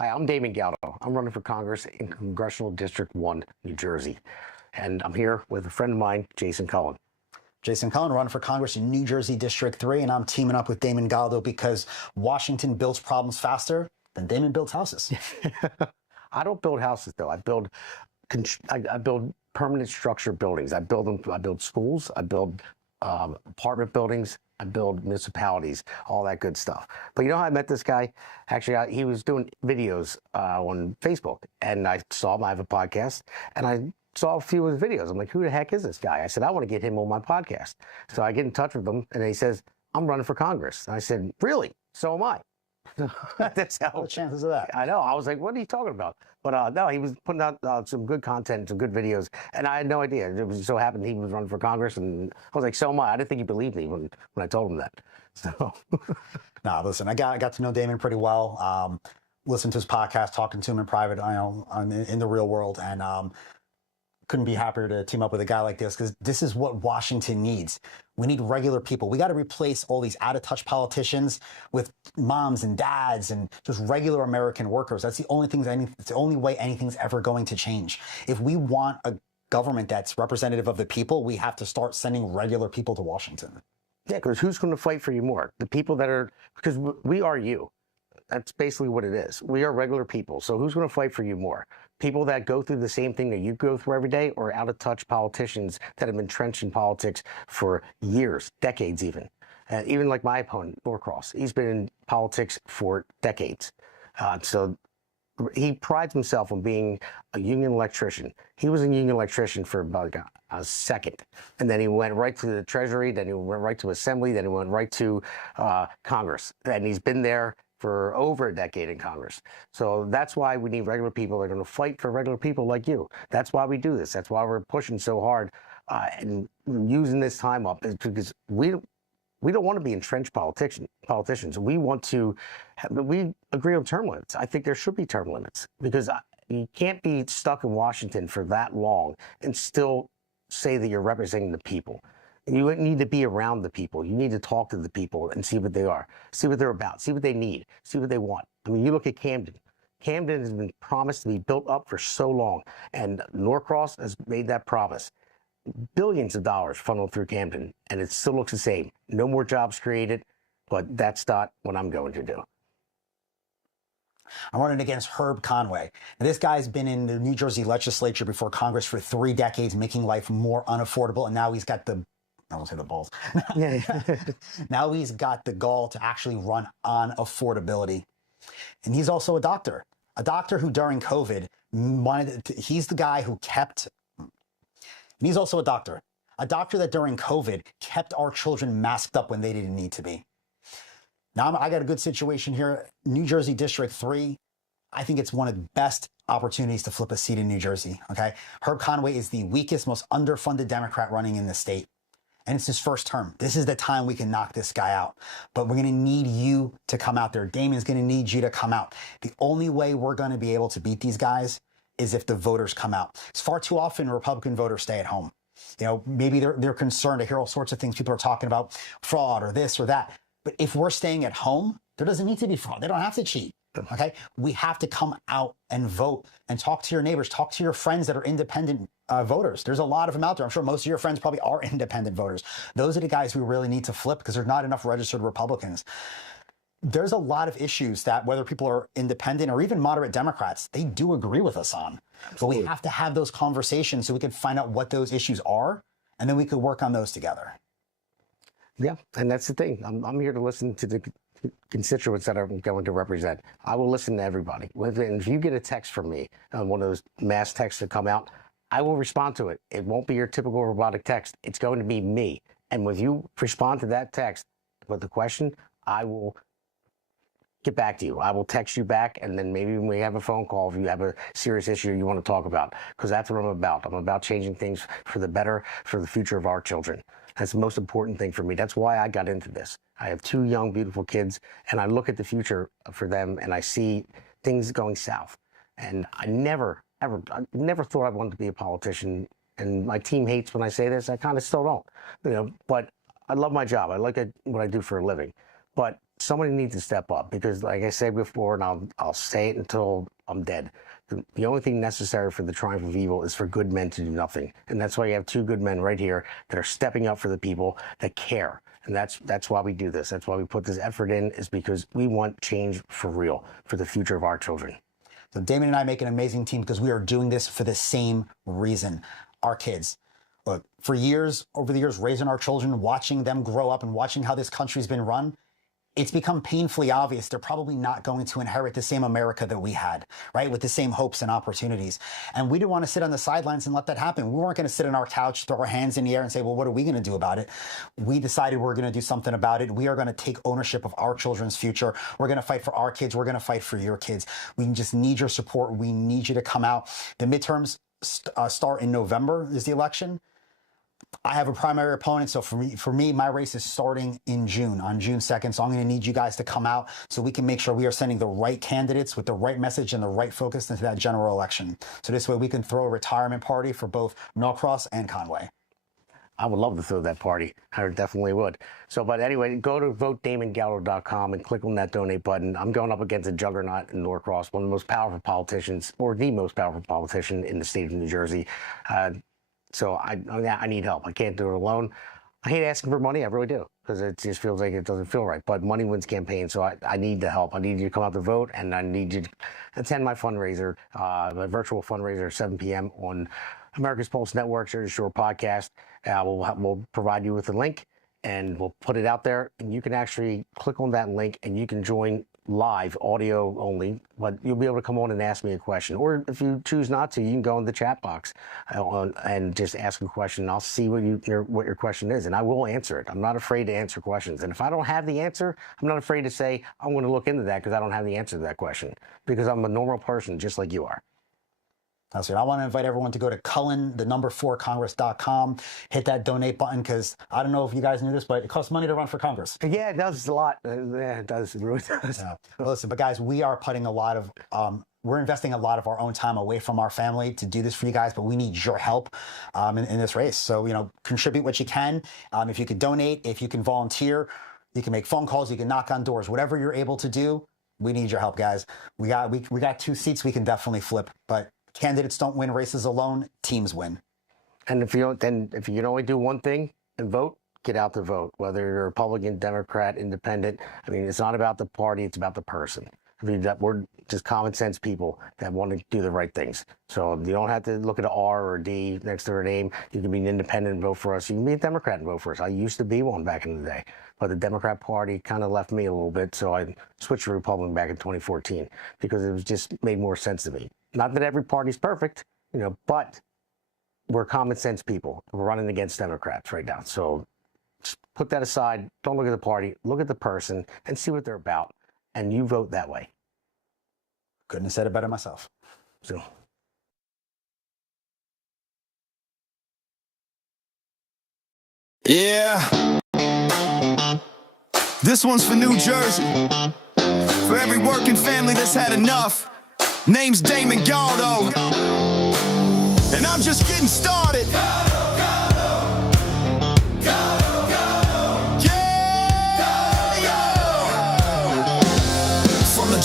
Hi, I'm Damon Galdo. I'm running for Congress in Congressional District 1, New Jersey. And I'm here with a friend of mine, Jason Cullen. Jason Cullen, running for Congress in New Jersey District 3, and I'm teaming up with Damon Galdo because Washington builds problems faster than Damon builds houses. I don't build houses, though. I build permanent structure buildings. I build schools. I build apartment buildings. I build municipalities, all that good stuff. But you know how I met this guy? Actually, he was doing videos on Facebook, and I saw him. I have a podcast, and I saw a few of his videos. I'm like, who the heck is this guy? I said, I want to get him on my podcast. So I get in touch with him, and he says, I'm running for Congress. And I said, really? So am I. That's how. What chances of that? I know. I was like, what are you talking about? But no, he was putting out some good content, some good videos, and I had no idea. It was so happened he was running for Congress, and I was like, so am I. I didn't think he believed me when I told him that. So. Nah, listen, I got to know Damon pretty well. Listened to his podcast, talking to him in private, in the real world, and couldn't be happier to team up with a guy like this, because this is what Washington needs. We need regular people. We got to replace all these out-of-touch politicians with moms and dads and just regular American workers. That's the only it's the only way anything's ever going to change. If we want a government that's representative of the people, we have to start sending regular people to Washington. Yeah, because who's going to fight for you more? The people that are, because we are you. That's basically what it is. We are regular people. So who's going to fight for you more? People that go through the same thing that you go through every day, or out-of-touch politicians that have been entrenched in politics for years, decades even. Even like my opponent, Norcross, he's been in politics for decades. So he prides himself on being a union electrician. He was a union electrician for about a second. And then he went right to the Treasury, then he went right to Assembly, then he went right to Congress. And he's been there for over a decade in Congress. So that's why we need regular people that are going to fight for regular people like you. That's why we do this. That's why we're pushing so hard and using this time up, is because we don't want to be entrenched politicians. We want to, we agree on term limits. I think there should be term limits, because you can't be stuck in Washington for that long and still say that you're representing the people. You need to be around the people. You need to talk to the people and see what they are, see what they're about, see what they need, see what they want. I mean, you look at Camden. Camden has been promised to be built up for so long, and Norcross has made that promise. Billions of dollars funneled through Camden, and it still looks the same. No more jobs created, but that's not what I'm going to do. I'm running against Herb Conway. Now, this guy's been in the New Jersey legislature before Congress for 3 decades, making life more unaffordable, and now he's got I won't say the balls. Yeah. Now he's got the gall to actually run on affordability. And he's also a doctor who during COVID he's the guy who kept, and he's also a doctor that during COVID kept our children masked up when they didn't need to be. Now I got a good situation here. New Jersey District 3, I think it's one of the best opportunities to flip a seat in New Jersey, okay? Herb Conway is the weakest, most underfunded Democrat running in the state. And it's his first term. This is the time we can knock this guy out. But we're going to need you to come out there. Damon's going to need you to come out. The only way we're going to be able to beat these guys is if the voters come out. It's far too often Republican voters stay at home. You know, maybe they're concerned. I hear all sorts of things. People are talking about fraud or this or that. But if we're staying at home, there doesn't need to be fraud. They don't have to cheat. Okay? We have to come out and vote and talk to your neighbors, talk to your friends that are independent voters. There's a lot of them out there. I'm sure most of your friends probably are independent voters. Those are the guys we really need to flip, because there's not enough registered Republicans. There's a lot of issues that, whether people are independent or even moderate Democrats, they do agree with us on. Absolutely. But we have to have those conversations so we can find out what those issues are, and then we could work on those together. Yeah, and that's the thing. I'm here to listen to the constituents that I'm going to represent. I will listen to everybody. And if you get a text from me, one of those mass texts that come out, I will respond to it. It won't be your typical robotic text. It's going to be me. And when you respond to that text with a question, I will get back to you. I will text you back, and then maybe when we have a phone call, if you have a serious issue you want to talk about, because that's what I'm about. I'm about changing things for the better, for the future of our children. That's the most important thing for me. That's why I got into this. I have 2 young, beautiful kids, and I look at the future for them, and I see things going south. And I never thought I wanted to be a politician. And my team hates when I say this. I kind of still don't, but I love my job. I like what I do for a living. But somebody needs to step up because, like I said before, and I'll say it until I'm dead. The only thing necessary for the triumph of evil is for good men to do nothing. And that's why you have two good men right here that are stepping up for the people that care. And that's why we do this. That's why we put this effort in, is because we want change for real, for the future of our children. So Damon and I make an amazing team because we are doing this for the same reason. Our kids. Look, for years, over the years, raising our children, watching them grow up and watching how this country's been run, it's become painfully obvious they're probably not going to inherit the same America that we had, right? With the same hopes and opportunities. And we didn't want to sit on the sidelines and let that happen. We weren't going to sit on our couch, throw our hands in the air and say, well, what are we going to do about it? We decided we're going to do something about it. We are going to take ownership of our children's future. We're going to fight for our kids. We're going to fight for your kids. We just need your support. We need you to come out. The midterms start in November is the election. I have a primary opponent, so for me, my race is starting in June, on June 2nd. So I'm going to need you guys to come out so we can make sure we are sending the right candidates with the right message and the right focus into that general election. So this way we can throw a retirement party for both Norcross and Conway. I would love to throw that party. I definitely would. So, but anyway, go to votedamongaldo.com and click on that donate button. I'm going up against a juggernaut in Norcross, one of the most powerful politicians, or the most powerful politician in the state of New Jersey. So I need help. I can't do it alone. I hate asking for money. I really do, because it just feels like it doesn't feel right. But money wins campaigns, so I need the help. I need you to come out to vote, and I need you to attend my fundraiser, my virtual fundraiser at 7 p.m. on America's Pulse Network, Jersey Shore Podcast. We'll provide you with a link, and we'll put it out there. And you can actually click on that link, and you can join live, audio only, but you'll be able to come on and ask me a question. Or if you choose not to, you can go in the chat box and just ask a question. I'll see what your question is, and I will answer it. I'm not afraid to answer questions. And if I don't have the answer, I'm not afraid to say, I'm going to look into that because I don't have the answer to that question, because I'm a normal person just like you are. That's it. I want to invite everyone to go to Cullen4Congress.com, hit that donate button, because I don't know if you guys knew this, but it costs money to run for Congress. Yeah, it does a lot. Yeah, it does. It really does. Yeah. Well, listen, but guys, we are putting a lot of, we're investing a lot of our own time away from our family to do this for you guys, but we need your help in this race. So, contribute what you can. If you could donate, if you can volunteer, you can make phone calls, you can knock on doors, whatever you're able to do. We need your help, guys. We got 2 seats we can definitely flip, but candidates don't win races alone, teams win. And if you can only do one thing and vote, get out to vote, whether you're Republican, Democrat, Independent. I mean, it's not about the party, it's about the person. We're just common sense people that want to do the right things. So you don't have to look at an R or a D next to their name. You can be an independent and vote for us. You can be a Democrat and vote for us. I used to be one back in the day, but the Democrat Party kind of left me a little bit, so I switched to Republican back in 2014 because it was just made more sense to me. Not that every party's perfect, but we're common sense people. We're running against Democrats right now. So just put that aside. Don't look at the party. Look at the person and see what they're about. And you vote that way. Couldn't have said it better myself. So. Yeah. This one's for New Jersey. For every working family that's had enough. Name's Damon Galdo. And I'm just getting started.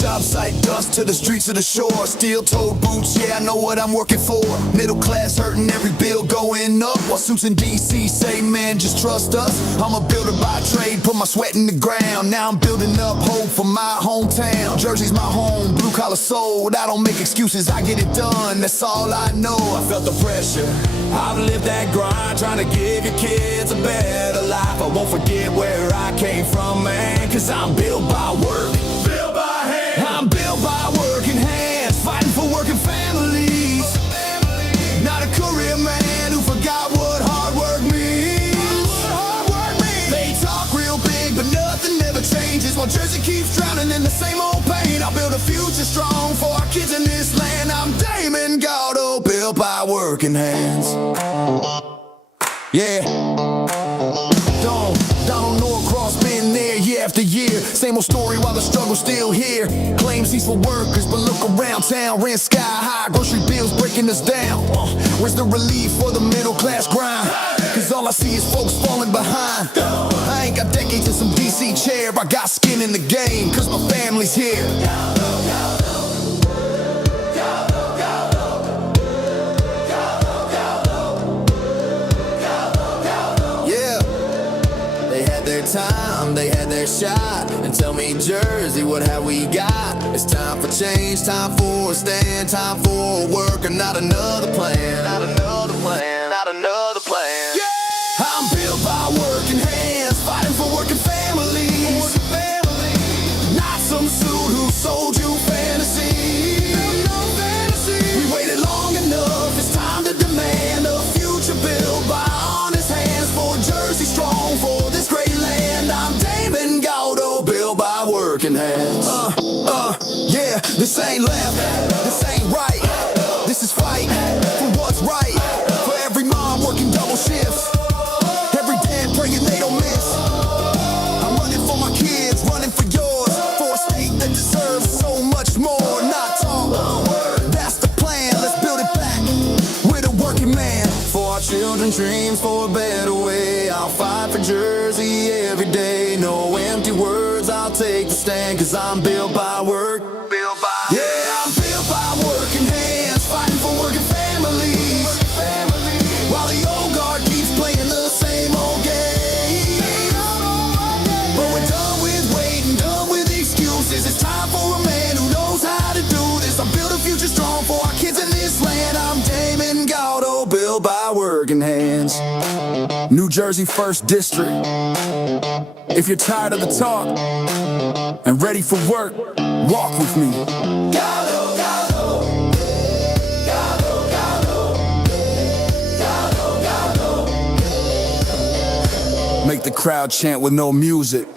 Job site dust to the streets of the shore. Steel-toed boots, yeah, I know what I'm working for. Middle class hurting, every bill going up. While suits in D.C. say, man, just trust us. I'm a builder by trade, put my sweat in the ground. Now I'm building up hope for my hometown. Jersey's my home, blue-collar soul. I don't make excuses, I get it done. That's all I know. I felt the pressure. I've lived that grind, trying to give your kids a better life. I won't forget where I came from, man, cause I'm built by work. I'm built by working hands, fighting for working families. Not a career man who forgot what hard work means. They talk real big, but nothing ever changes. While Jersey keeps drowning in the same old pain, I'll build a future strong for our kids in this land. I'm Damon Galdo, built by working hands. Yeah. Don't Norcross been there year after year. Same old real story while the struggle's still here. Claims he's for workers, but look around town, rent sky high, grocery bills breaking us down. Where's the relief for the middle class grind? Cause all I see is folks falling behind. I ain't got decades in some DC chair, I got skin in the game, cause my family's here. Time, they had their shot, and tell me, Jersey, what have we got? It's time for change, time for a stand, time for work, and not another plan, not another plan, not another plan. Yeah! I'm built by working hands, fighting for working families. Not some suit who sold you fantasy. We waited long enough, it's time to demand a future built by honest hands for Jersey strong, for this great land. I'm Damon Galdo, built by working hands. Yeah, this ain't left, this ain't right. This is fight for what's right. For every mom working double shifts, every dad praying they don't miss. I'm running for my kids, running for yours, for a state that deserves so much more. Not talk, that's the plan. Let's build it back with a working man. For our children's dreams, for a better way. I'll fight for Jersey every day. No empty words, I'll take the stand, cause I'm built by work. Yeah, I'm built by working hands, fighting for working families. While the old guard keeps playing the same old game. But we're done with waiting, done with excuses. It's time for a man who knows how to do this. I build a future strong for our kids in this land. I'm Damon Galdo, built by working hands. New Jersey 1st District. If you're tired of the talk and ready for work, walk with me. Galdo, Galdo. Galdo, Galdo. Galdo, Galdo. Make the crowd chant with no music.